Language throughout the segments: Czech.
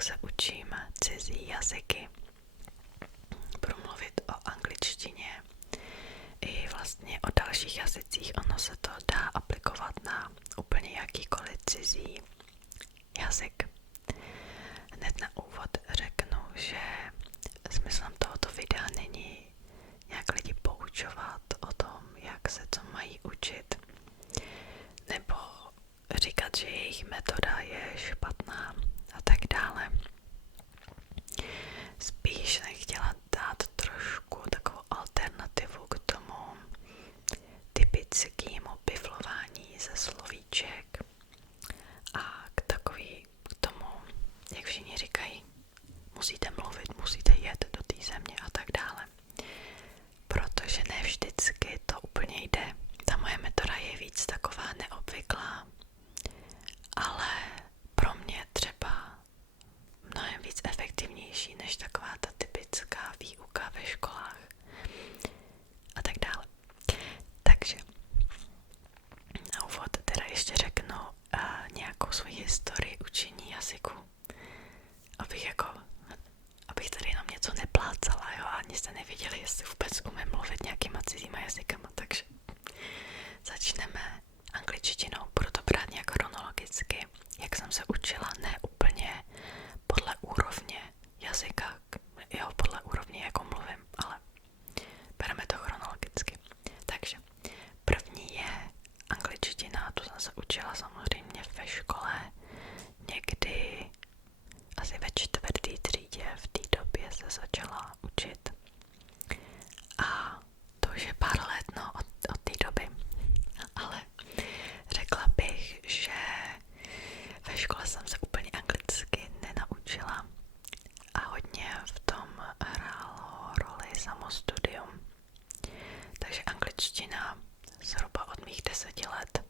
jak se učím cizí jazyky. Budu mluvit o angličtině i vlastně o dalších jazycích. Ono se to dá aplikovat na úplně jakýkoliv cizí jazyk. Hned na úvod řeknu, že smyslem tohoto videa není nějak lidi poučovat o tom, jak se co mají učit, nebo říkat, že jejich metoda je špatná a tak dále. Spíš jsem chtěla dát trošku takovou alternativu k tomu typickému biflování ze slovíček a k tomu, jak všichni říkají, musíte mluvit, musíte jet do té země a tak dále. Protože ne vždycky to úplně jde. Ta moje metoda je víc taková neobvyklá, ale pro mě třeba mnohem víc efektivnější než taková ta typická výuka ve školách a tak dále. Takže na úvod teda ještě řeknu nějakou svoji historii učení jazyku, abych tady jenom něco neplácala, jo, a ani jste nevěděli, jestli vůbec umím mluvit nějakýma cizíma jazykama, takže začneme angličtinou. Budu to brát nějak chronologicky, jak jsem se učila, ne úplně podle úrovně jazyka, jo, podle úrovně, jakou mluvím, ale bereme to chronologicky. Takže první je angličtina, tu jsem se učila samozřejmě ve škole, někdy asi ve 4. třídě, v té době se začala učit. A to už je pár let, no, od té doby. Ale řekla bych, že ve škole jsem se úplně anglicky nenaučila a hodně v tom hrálo roli samostudium. Takže angličtina zhruba od mých 10 let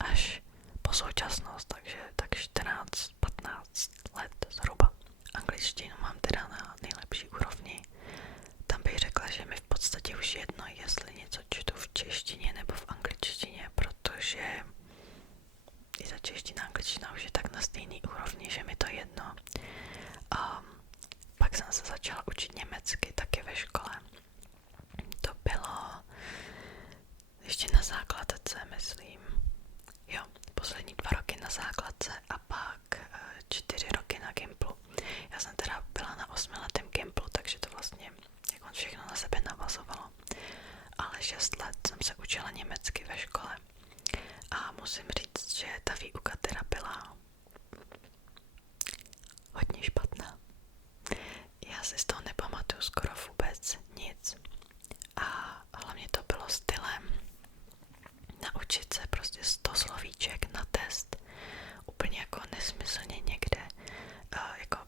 až po současnost, takže tak 14-15 let zhruba. Angličtinu mám teda na nejlepší úrovni. Tam bych řekla, že mi v podstatě už jedno, jestli něco čtu v češtině nebo v angličtině, protože i ta čeština a angličtina už je tak na stejný úrovni, že mi to jedno. A pak jsem se začala učit německy taky ve škole. To bylo ještě na základce, myslím. Jo, poslední 2 roky na základce a pak 4 roky na Gimplu. Já jsem teda byla na 8letém Gimplu, takže to vlastně jako všechno na sebe navazovalo. Ale 6 let jsem se učila německy ve škole. A musím říct, že ta výuka teda byla hodně špatná. Já si z toho nepamatuju skoro vůbec nic. A hlavně to bylo stylem naučit se prostě 100 slovíček na test. Úplně jako nesmyslně někde. Jako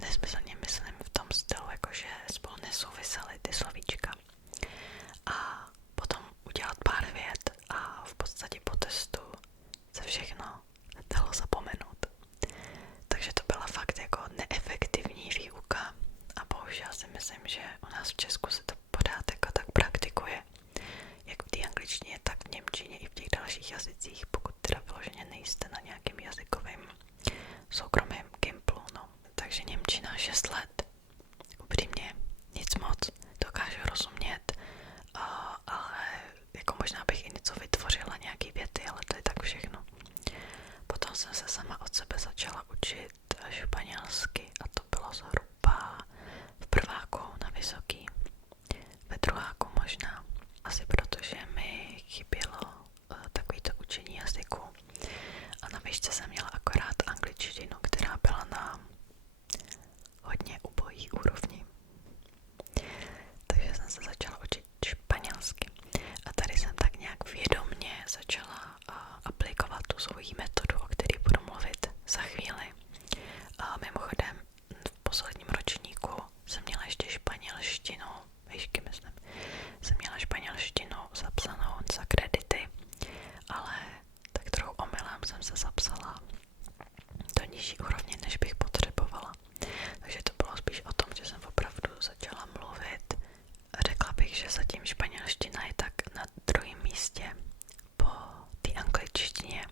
nesmyslně myslím v tom stylu, jakože spolu nesouvisely ty slovíčka. A potom udělat pár vět a v podstatě po testu se všechno dalo zapomenout. Takže to byla fakt jako neefektivní výuka a bohužel si myslím, že u nás v Česku se to pořád jako tak praktikuje, jak v té angličtině, tak v němčině i v těch dalších jazycích, pokud teda vyloženě nejste na nějakým jazykovým soukromým Gimplu, no. Takže němčina 6 let, upřímně nic moc, dokážu rozumět, ale jako možná bych i něco vytvořila, nějaký věty, ale to je tak všechno. Potom jsem se sama od sebe začala učit španělsky a to bylo zhruba v prváku na vysoký, ve druháku možná. Asi protože mi chybělo takovýto učení jazyku. A na výšce jsem měla akorát angličtinu, která byla na hodně ubohý úrovni. Takže jsem se začala učit španělsky. A tady jsem tak nějak vědomně začala aplikovat tu svoji metodu, o které budu mluvit za chvíli. A mimochodem v posledním ročníku jsem měla ještě španělštinu, výšky myslím, jsem měla španělštinu zapsanou za kredity, ale tak trochu omylem jsem se zapsala do nižší úrovně, než bych potřebovala. Takže to bylo spíš o tom, že jsem opravdu začala mluvit. Řekla bych, že zatím španělština je tak na 2. místě po té angličtině,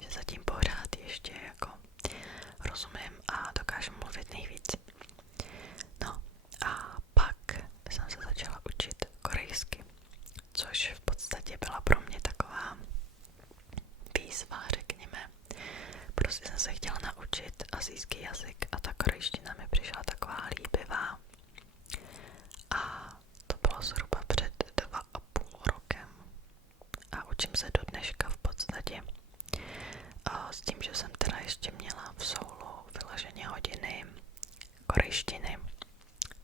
že zatím pořád ještě jako rozumím a cizí jazyk a ta korejština mi přišla taková líbivá. A to bylo zhruba před 2,5 rokem. A učím se do dneška v podstatě. A s tím, že jsem teda ještě měla v Soulu vyloženě hodiny korejštiny,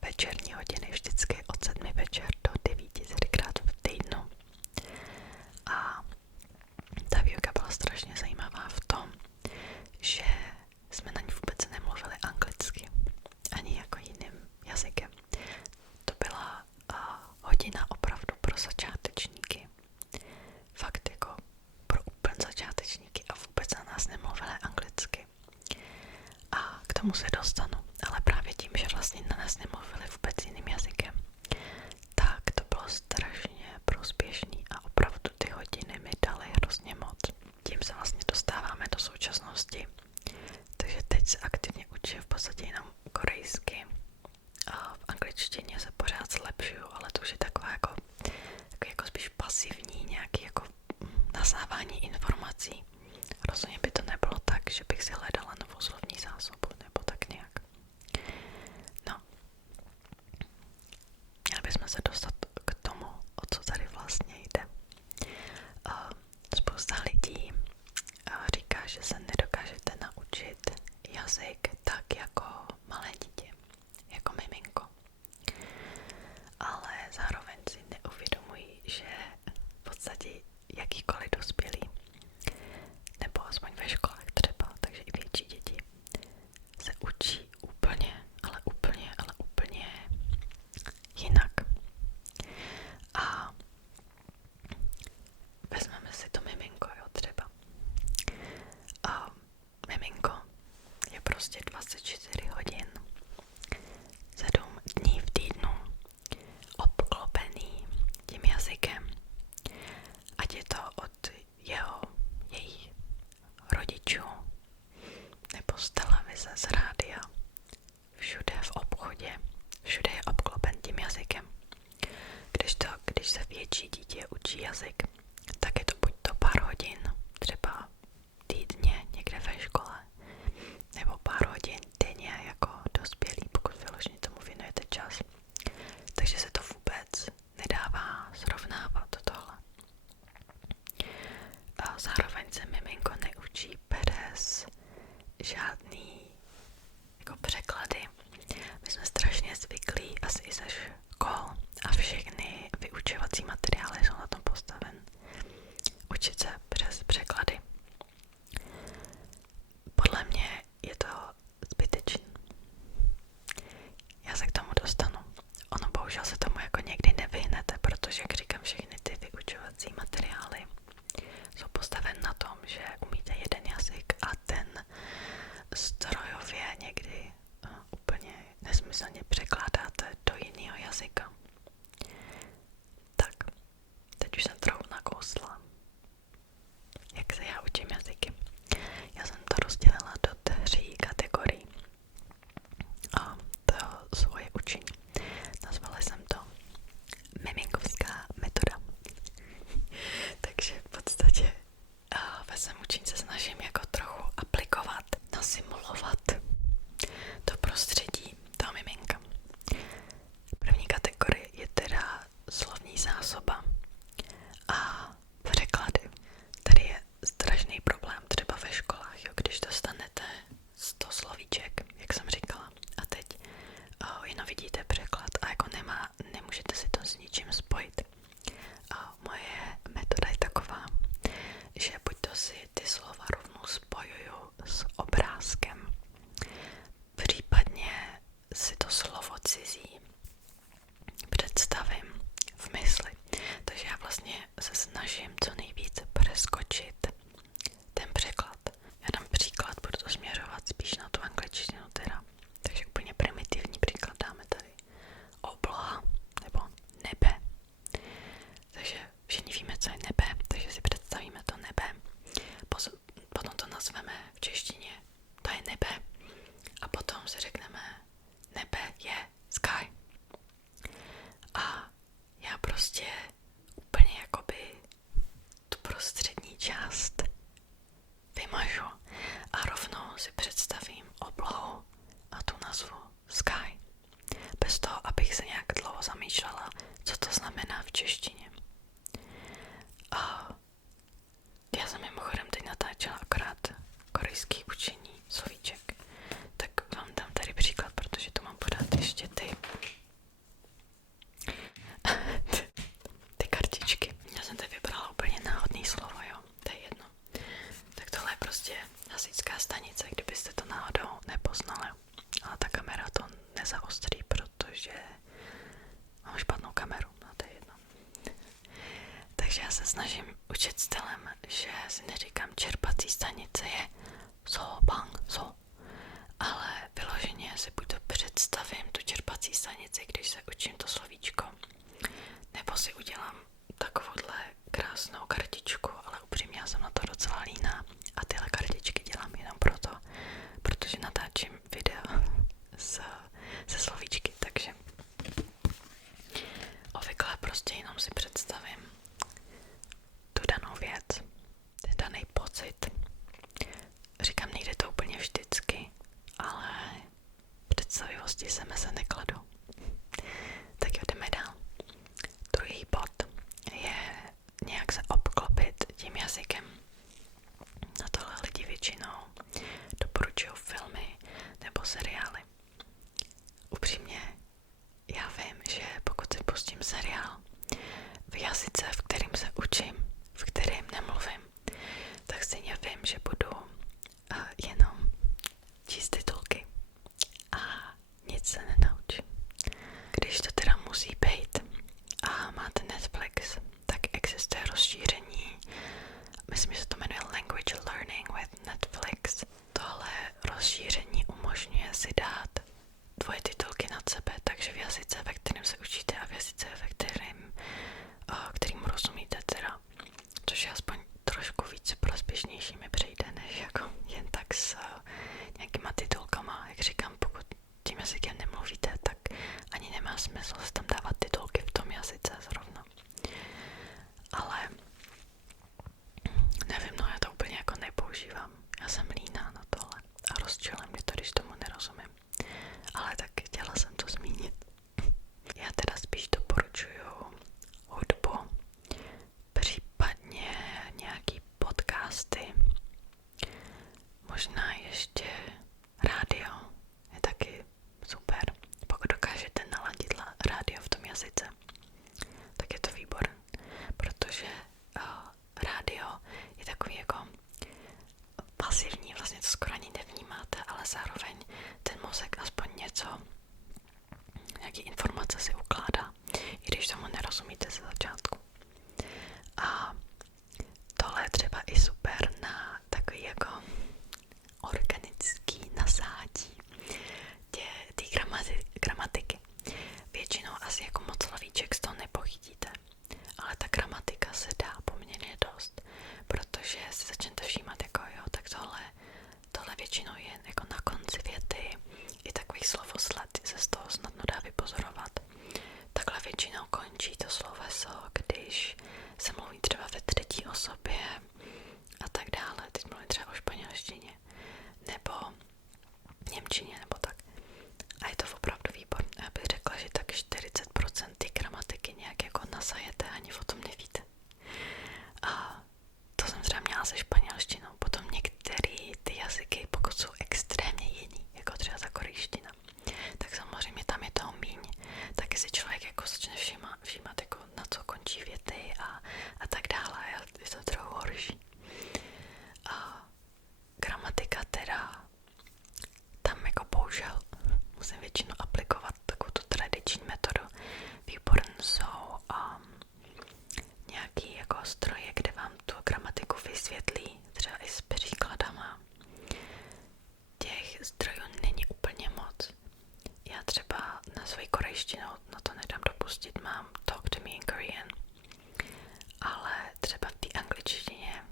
večerní hodiny vždycky od 7 večer do 9, 4krát v týdnu. A ta výuka byla strašně zajímavá v tom, že jsme na ní vůbec nemluvili anglicky, ani jako jiným jazykem. To byla hodina opravdu pro začátečníky. Fakt jako pro úplně začátečníky a vůbec na nás nemluvili anglicky. A k tomu se dostanu, ale právě tím, že vlastně na nás nemluvili vůbec jiným jazykem, tak to bylo strašně prospěšný a opravdu ty hodiny mi daly hrozně moc. Tím se vlastně dostáváme do současnosti, takže teď se aktivně učím v podstatě jenom korejsky. A v angličtině se pořád zlepšuju, ale to už je taková jako spíš pasivní nějaký jako nasávání informací. Rozhodně by to nebylo tak, že bych si hledala novou slovní zásobu nebo tak nějak. No, měli bychom se dostat k tomu, o co tady vlastně jde. Spousta lidí říká, že se nedokážete naučit jazyk tak jako malé dítě, jako miminko. Ale zároveň si neuvědomují, že v podstatě jakýkoliv dospělý, nebo aspoň ve školách třeba, takže i větší děti, se učí úplně jinak. A vezmeme si to miminko, jo, třeba. A miminko je prostě 24 hodin, 7 dní v týdnu obklopený tím jazykem. Ať je to od jejich rodičů, nebo z televize, z rádia, všude v obchodě, všude je obklopen tím jazykem. Když se větší dítě učí jazyk, tak je to buď to pár hodin, třeba týdně někde ve škole, nebo pár hodin denně jako dospělí, pokud vyloženě tomu věnujete čas. Takže se to vůbec nedává srovnávat tohle. A zároveň se miminko neučí bez žádný jako překlady. My jsme strašně zvyklí asi i ze škol a všechny vyučovací materiály jsou na tom postaven. Učit se přes překlady. Podle mě je to zbytečné. Já se k tomu dostanu. Ono bohužel se tomu jako někdy nevyhnete, protože jak říkám, všechny ty vyučovací materiály jsou postaven na tom, že umíte jeden jazyk a ten strojově někdy úplně nesmyslně překládáte do jiného jazyka. Tak, teď už jsem trochu nakousla. Jak se já se učím to slovíčko. Nebo si udělám takovouhle krásnou kartičku, ale upřímně já jsem na to docela líná a tyhle kartičky dělám jenom proto, protože natáčím video se slovíčky, takže obvykle prostě jenom si představím tu danou věc, ten daný pocit. Říkám, nejde to úplně vždycky, ale představivosti se nekladu. Tak jo, jdeme dál. Druhý bod je nějak se obklopit tím jazykem. Na tohle lidi většinou doporučují filmy nebo seriály. Upřímně, já vím, že pokud si pustím seriál v jazyce, v kterým se učím, v kterém nemluvím, tak stejně vím, že budu jenom číst titulky a nic se nenaučím. Když to teda musí být a máte Netflix, tak existuje rozšíření, myslím, že se to jmenuje Language Learning with Netflix. Tohle rozšíření umožňuje si dát dvoje titulky nad sebe, takže v jazyce, ve kterém se učíte a v jazyce, ve kterým rozumíte teda, což je aspoň trošku víc prospěšnější mi přijde, než jako jen tak s nějakýma titulkama. Jak říkám, pokud tím jazykem nemluvíte, tak ani nemá smysl si tam dávat titulky v tom jazyce zrovna. Ale nevím, no já to úplně jako nepoužívám. Já jsem líná na tohle a rozčiluje mě to, když tomu nerozumím. Ale tak chtěla jsem to zmínit. Já teda spíš doporučuju hudbu, případně nějaký podcasty, možná ještě rádio je taky super. Pokud dokážete naladit rádio v tom jazyce, tak je to výborné, protože rádio je takový jako pasivní, vlastně to skoro ani nevnímáte, ale zároveň ten mozek aspoň něco, nějaký informace si ukládá, i když tomu nerozumíte ze začátku. A tohle je třeba i super na takový jako organický nasádí té gramatiky. Většinou asi jako moc slovíček z toho nepochytíte, ale ta gramatika se dá poměrně dost, protože si začnete všímat jako jo, tak tohle většinou je jako na konci věty, i takový slovosled se z toho snadno dá vypozorovat. Takhle většinou končí to sloveso, když se mluví třeba ve třetí osobě a tak dále. Teď mluvím třeba o španělštině nebo němčině nebo tak. A je to opravdu výborné. Já bych řekla, že tak 40% ty gramatiky nějak jako nasajete, ani o tom nevíte. A to jsem třeba měla se španělštinou. Potom některé ty jazyky, pokud jsou extrémně jiný, jako třeba ta korejština, tak samozřejmě tam je toho míň. Taky si člověk jako začne všímat jako na co končí věty a tak dále. Je to trochu horší. A gramatika teda tam jako bohužel musím většinou aplikovat takovou tu tradiční metodu. Výborné jsou nějaký jako stroje, kde vám tu gramatiku vysvětlí, třeba i s příkladama. Těch zdrojů není úplně moc. Já třeba na svoji korejštinu na to nedám dopustit, mám Talk to Me in Korean, ale třeba v té angličtině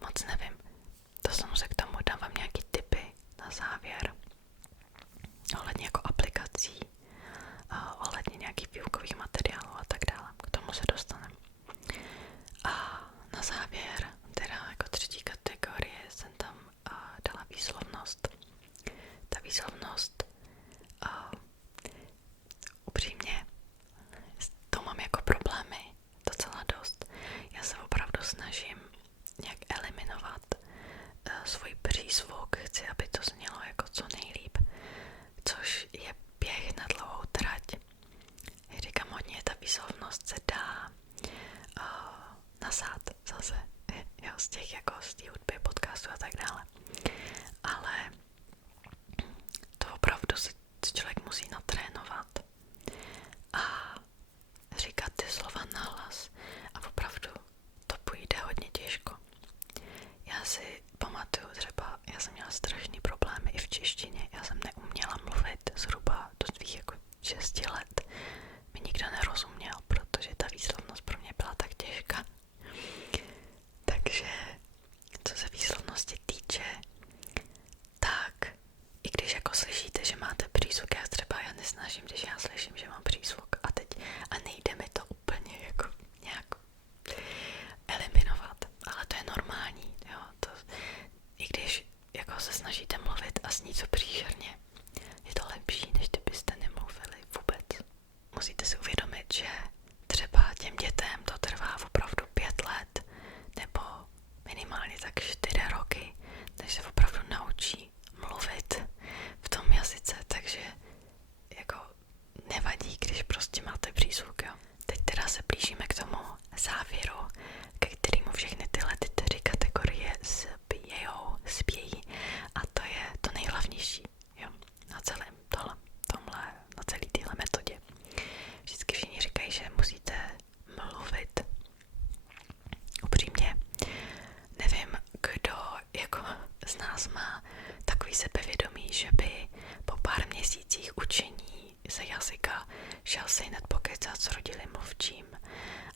moc nevím. To samozřejmě k tomu dávám nějaký tipy na závěr ohledně jako aplikací, ohledně nějakých výukových materiálů a tak dále. K tomu se dostaneme. A na závěr, teda jako třetí kategorie, jsem tam dala výslovnost. Ta výslovnost upřímně to mám jako problémy docela dost. Já se opravdu snažím nějak eliminovat svůj přízvuk, chci, aby to znělo jako co nejlíp, což je běh na dlouhou trať. Jak říkám, hodně ta výslovnost se dá nasát zase, jo, z těch jako z té hudby, podcastu a tak dále. Ale to opravdu se člověk musí natrénovat a říkat ty slova nahlas a opravdu to půjde hodně těžko. Já si pamatuju třeba, já jsem měla strašný problémy i v češtině, já jsem neuměla mluvit zhruba do svých jako jako slyšíte, že máte přízvuk, já nesnažím, když já slyším, že mám přízvuk a nejde mi to úplně jako nějak eliminovat, ale to je normální, jo, to, i když jako se snažíte mluvit a zní to příšerně, je to lepší, než kdybyste nemluvili vůbec. Musíte si uvědomit, že třeba těm dětem to trvá opravdu 5 let, nebo minimálně tak 4 roky, než se opravdu naučí mluvit v tom jazyce, takže jako nevadí, když prostě máte přízvuk, jo. Teď teda se blížíme k tomu závěru, ke kterému všechny tyhle 4 kategorie spějí a to je to nejhlavnější, jo, na na celé téhle metodě. Vždycky všichni říkají, že musíte mluvit. Upřímně, nevím, kdo jako z nás má takový sebevědomí, že by po pár měsících učení se jazyka šel se hned pokecat s rodilým mluvčím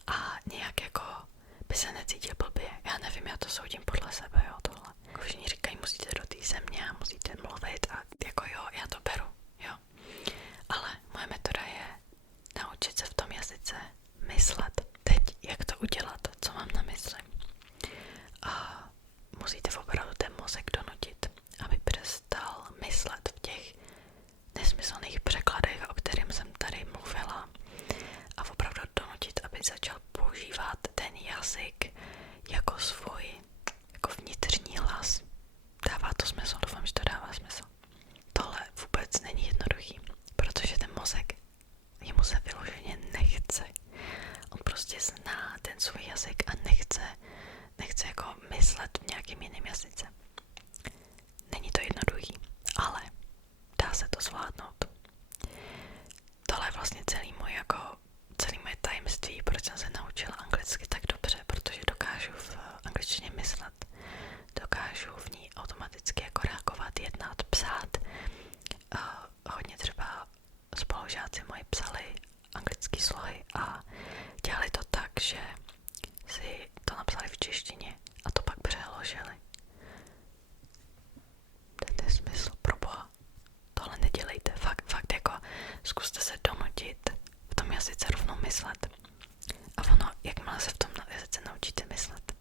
a nějak jako by se necítil blbě. Já nevím, já to soudím podle sebe, jo, tohle. Jako všichni říkají, musíte do té země a musíte mluvit a jako jo, já to beru, jo. Ale moje metoda je naučit se v tom jazyce myslet. Teď, jak to udělat, co mám na mysli. A musíte opravdu ten mozek donutit, aby přestal myslet v těch nesmyslných překladech, o kterým jsem tady mluvila. A opravdu donutit, aby začal používat ten jazyk jako svůj, jako vnitřní hlas. Dává to smysl, doufám, že to dává smysl. Tohle vůbec není jednoduchý, protože ten mozek, jemu se vyloženě nechce. On prostě zná ten svůj jazyk a nechce jako myslet v nějakým jiném jazyce. Není to jednoduchý, ale dá se to zvládnout. Tohle je vlastně celý moje tajemství, proč jsem se naučila anglicky tak dobře, protože dokážu v angličtině myslet. Dokážu v ní automaticky jako reagovat, jednat, psát. Hodně třeba spolužáci moji psali anglické slohy a dělali to tak, že si to napsali v češtině a to pak přeložili. Dejte smysl, proboha. Tohle nedělejte, fakt jako zkuste se donutit v tom jazyce rovnou myslet. A ono, jakmile se v tom jazyce naučíte myslet,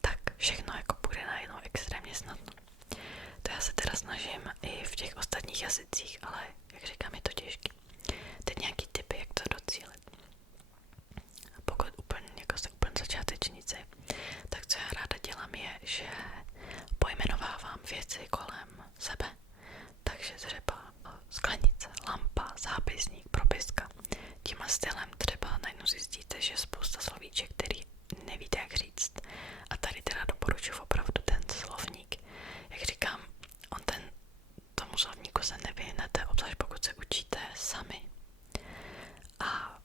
tak všechno jako půjde najednou extrémně snadno. To já se teda snažím i v těch ostatních jazycích, ale jak říkám, je to těžký. Teď nějaký tipy, jak to docílit. Pokud jste úplně začátečníci, tak co já ráda dělám je, že pojmenovávám věci kolem sebe. Takže třeba sklenice, lampa, zápisník, propiska. Tímhle stylem třeba najednou zjistíte, že spousta slovíček, který nevíte jak říct. A tady teda doporučuji opravdu ten slovník. Jak říkám, tomu slovníku se nevyhnete, obzvlášť pokud se učíte sami. A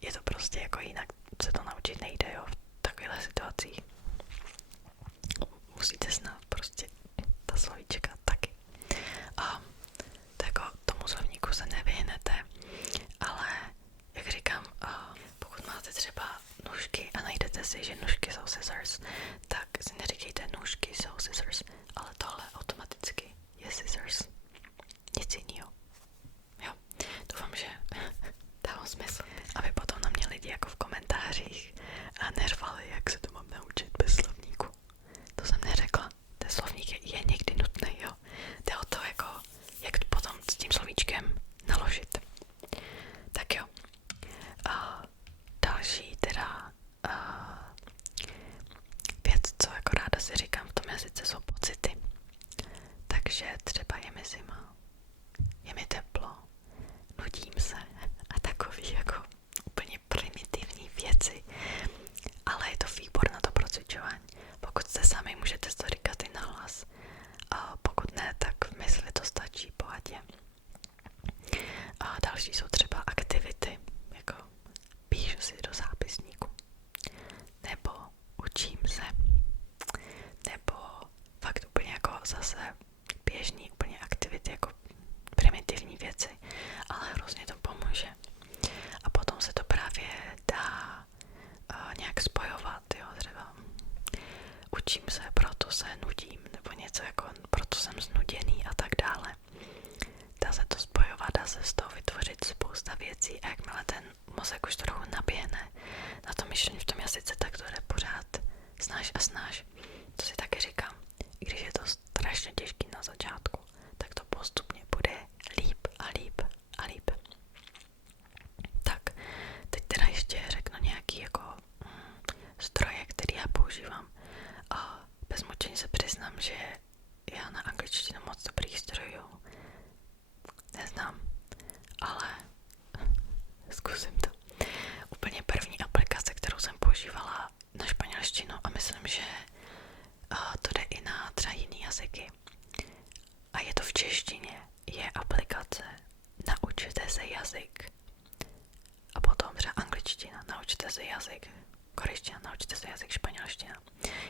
je to prostě jako jinak se to naučit nejde, jo, v takovýchhle situacích. Musíte znát prostě ta slovíčka taky. A jako tomu slovníku se nevyhnete, ale jak říkám, pokud máte třeba nůžky a najdete si, že nůžky jsou scissors, tak si neříkejte nůžky jsou scissors, ale tohle automaticky je scissors. Nic jinýho. Jo, doufám, že dávám smysl, aby potom na mě lidi jako v komentářích a nervali, jak se to mám naučit bez slovníku. To jsem neřekla. Ten slovník je někdy nutný, jo. češtině je aplikace Naučte se jazyk. A potom třeba angličtina, naučte se jazyk, korejština, naučte se jazyk, španělština.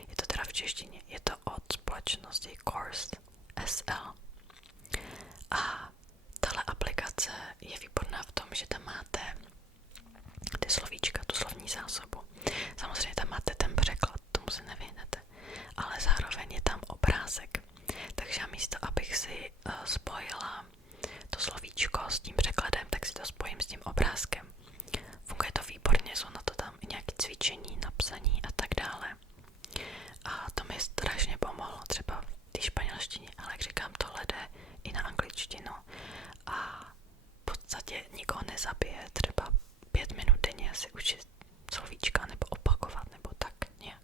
Je to teda v češtině, je to od společnosti Course SL. A tahle aplikace je výborná v tom, že tam máte ty slovíčka, tu slovní zásobu. Samozřejmě tam máte ten překlad, tomu se nevyhnete, ale zároveň je tam obrázek. Takže já místo, abych si spojila to slovíčko s tím překladem, tak si to spojím s tím obrázkem. Funguje to výborně, jsou na to tam i nějaké cvičení, napsaní a tak dále. A to mi strašně pomohlo třeba v té španělštině, ale jak říkám, tohle jde i na angličtinu. A v podstatě nikoho nezabije, třeba 5 minut denně si učit slovíčka nebo opakovat, nebo tak nějak.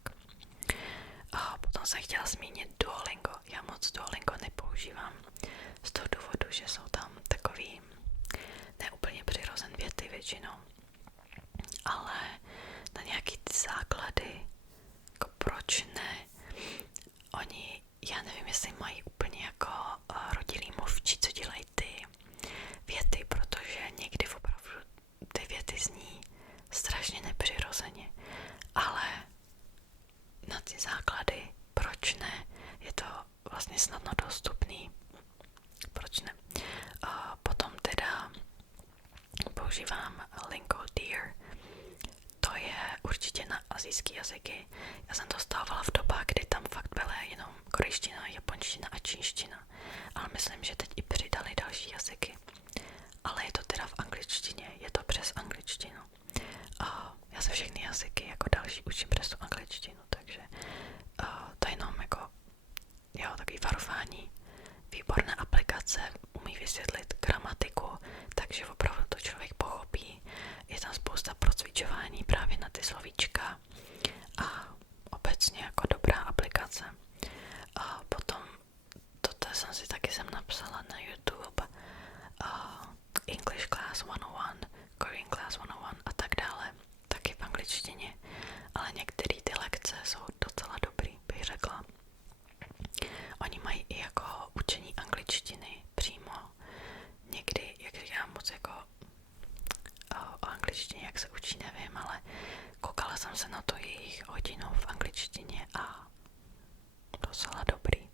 A potom jsem chtěla zmínit Duolingo. Já moc Duolingo nepoužívám z toho důvodu, že jsou tam takový neúplně přirozen věty většinou, ale na nějaký ty základy, jako proč ne, oni, já nevím, jestli mají úplně jako rodilý mluvčí, co dělají ty věty, protože někdy opravdu ty věty zní strašně nepřirozeně, ale na ty základy, proč ne, je to vlastně snadno dostupný, proč ne. A potom teda používám Lingodeer, to je určitě na asijský jazyky. Já jsem to stávala v dobách, kdy tam fakt byla jenom korejština, japonština a čínština, ale myslím, že teď i přidali další jazyky. Ale je to teda v angličtině, je to přes angličtinu. A já se všechny jazyky jako další učím přes tu angličtinu, takže to je jenom jako takový varování. Výborná aplikace, umí vysvětlit gramatiku, takže opravdu to člověk pochopí. Je tam spousta procvičování právě na ty slovíčka a obecně jako dobrá aplikace. A potom toto jsem si taky napsala na YouTube, English Class 101, Korean Class 101 a tak dále, taky v angličtině, ale některé ty lekce jsou docela dobrý, bych řekla. Oni mají i jako učení angličtiny přímo. Někdy, jak říkám, moc jako o angličtině, jak se učí, nevím, ale koukala jsem se na to jejich hodinu v angličtině a docela dobrý.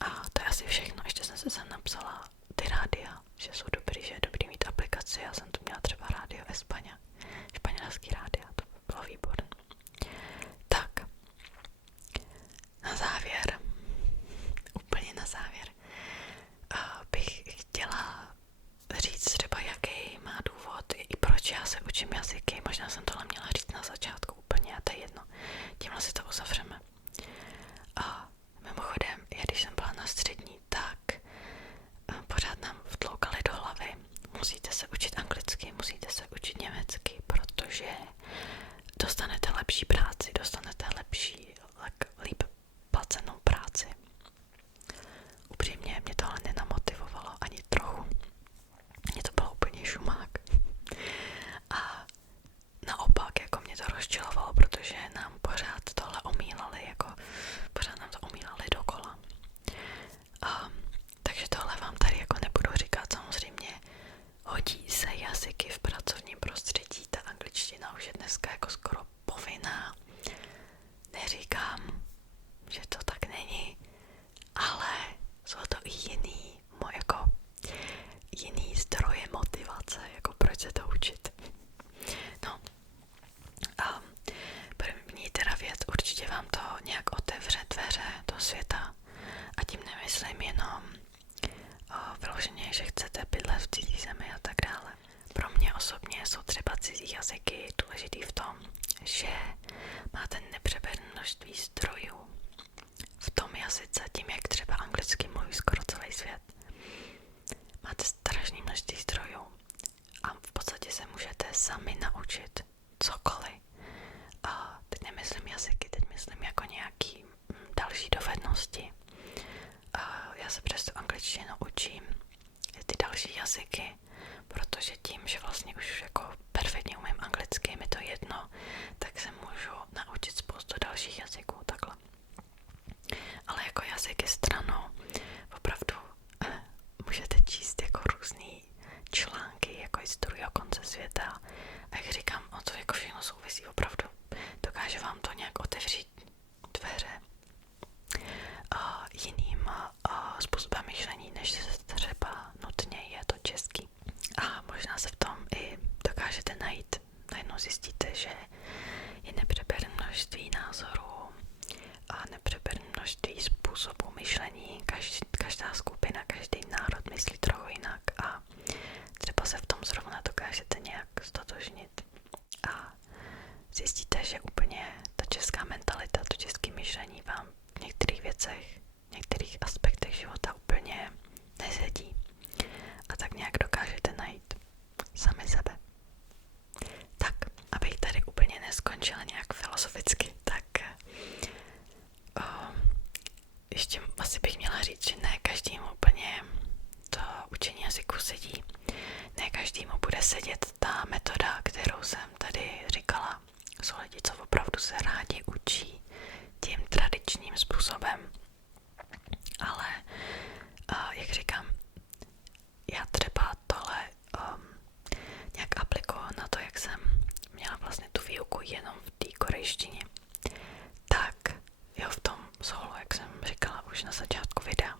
A to je asi všechno, ještě jsem se sem napsala ty rádia, že jsou dobrý, že je dobrý mít aplikaci, já jsem tu měla třeba rádio España, španělský rádia, to bylo výborné. Tak, na závěr, úplně na závěr, bych chtěla říct třeba, jaký má důvod i proč já se učím jazyky, možná jsem tohle měla říct na začátku úplně, a to je jedno, tímhle si to uzavřeme. A mimochodem, když jsem byla na střední, tak pořád nám vtloukali do hlavy, musíte se učit anglicky, musíte se učit německy, protože dostanete lepší práci, dostanete lepší, líp placenou práci. Upřímně mě tohle nenamotivovalo ani trochu. Mně to bylo úplně šumák. A naopak, jako mě to rozčilovalo, protože nám pořád tohle omílali, jako pořád nám to omílali dokola. Takže tohle vám tady jako nebudu říkat, samozřejmě hodí se jazyky v pracovním prostředí, ta angličtina už je dneska jako skoro povinná. Neříkám, že to tak není, ale jsou to i jiný zdroje motivace, jako proč se to učit. No, první teda věc, určitě vám to nějak otevře dveře do světa a tím nemyslím jenom vyloženě, že chcete bydlet v cizí zemi a tak dále. Pro mě osobně jsou třeba cizí jazyky důležitý v tom, že máte nepřeberné množství zdrojů v tom jazyce, tím jak třeba anglicky mluví skoro celý svět. Máte strašné množství zdrojů a v podstatě se můžete sami naučit cokoliv. A teď nemyslím jazyky, teď myslím jako nějaký další dovednosti. Já se přes tu angličtinu učím ty další jazyky, protože tím, že vlastně už jako perfektně umím anglicky, mi to jedno, tak se můžu naučit spoustu dalších jazyků, takhle. Ale jako jazyky stranou, opravdu souvisí opravdu. Dokáže vám to nějak otevřít dveře jiným způsobem myšlení, než se třeba nutně je to český. A možná se v tom i dokážete najít. Najednou zjistíte, že je nepřeberné množství názorů a nepřeberné množství způsobů myšlení. Každá skupina, každý národ myslí trochu jinak a třeba se v tom zrovna dokážete nějak stotožnit. A zjistíte, že úplně ta česká mentalita, to české myšlení vám v některých věcech, v některých aspektech života úplně nesedí. A tak nějak dokážete najít sami sebe. Tak, abych tady úplně neskončila nějak filozoficky, tak ještě asi bych měla říct, že ne každému úplně to učení jazyku sedí. Ne každému bude sedět ta metoda, kterou jsem tady říkala. Jsou lidi, co opravdu se rádi učí tím tradičním způsobem. Ale jak říkám, já třeba tohle nějak aplikuju na to, jak jsem měla vlastně tu výuku jenom v té korejštině. Tak jo, v tom solo, jak jsem říkala už na začátku videa,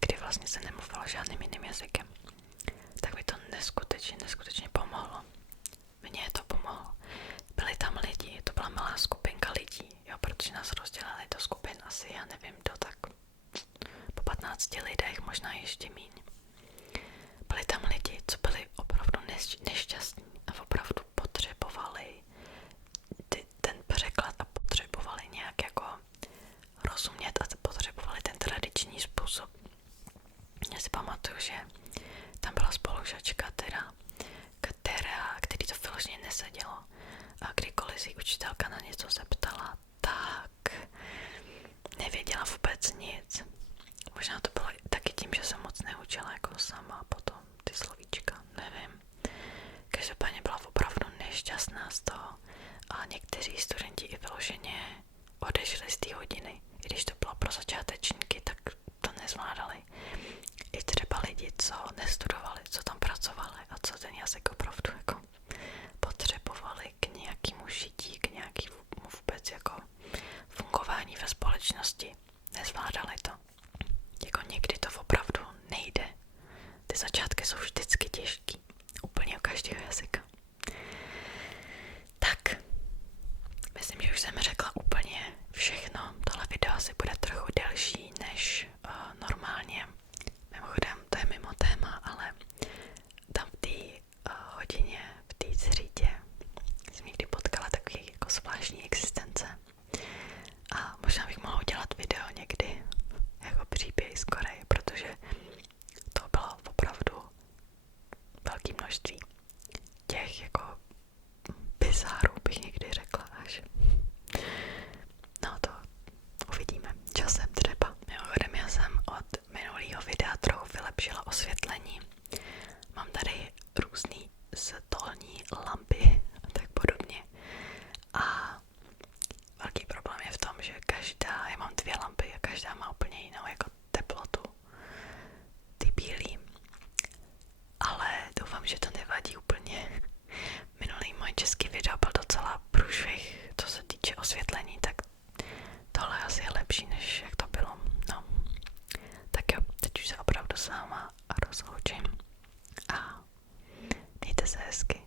kdy vlastně se nemluvilo žádným jiným jazykem, tak mi to neskutečně pomohlo. Mně to pomohlo. Byli tam lidi, to byla malá skupinka lidí, jo, protože nás rozdělili do skupin asi, já nevím, do tak po 15 lidech, možná ještě míň. Byli tam lidi, co byli opravdu nešťastní a opravdu potřebovali ten překlad a potřebovali nějak jako rozumět a potřebovali ten tradiční způsob. Já si pamatuju, že tam byla spolužačka, který to vyloženě nesedělo a kdykoliv si učitelka na něco zeptala, tak nevěděla vůbec nic. Možná to bylo taky tím, že jsem moc neučila jako sama potom ty slovíčka, nevím. Každopádně byla opravdu nešťastná z toho a někteří studenti i vyloženě odešli z té hodiny. I když to bylo pro začátečníky, tak to nezvládali. I třeba lidi, co nestudovali, co tam pracovali a co ten jazyk opravdu jako potřebovali k nějakému žití, k nějakému vůbec jako fungování ve společnosti. Nezvládali to. Jako někdy to opravdu nejde. Ty začátky jsou vždycky těžký. Úplně u každého jazyka. Tak. Myslím, že už jsem řekla úplně všechno. Tohle video asi bude trochu delší než normálně. Mimochodem, to je mimo téma, ale tam v té hodině, v té zřítě jsem někdy potkala takový jako zvláštní existence. A možná bych mohla udělat video někdy jako příběh z Koreje, protože to bylo opravdu velké množství těch jako bizárů, bych někdy řekla až. No to uvidíme časem třeba. Mimochodem já jsem od minulého videa trochu vylepšila osvětlení. Mám tady různý stolní lampy a tak podobně. A velký problém je v tom, že já mám 2 lampy a každá má úplně jinou jako teplotu. Ty bílý. Ale doufám, že to nevadí úplně. Minulý můj český video byl docela průšvih, co se týče osvětlení, tak tohle asi je lepší, než jak to bylo. No. Tak jo, teď už se opravdu s váma rozloučím a mějte se hezky.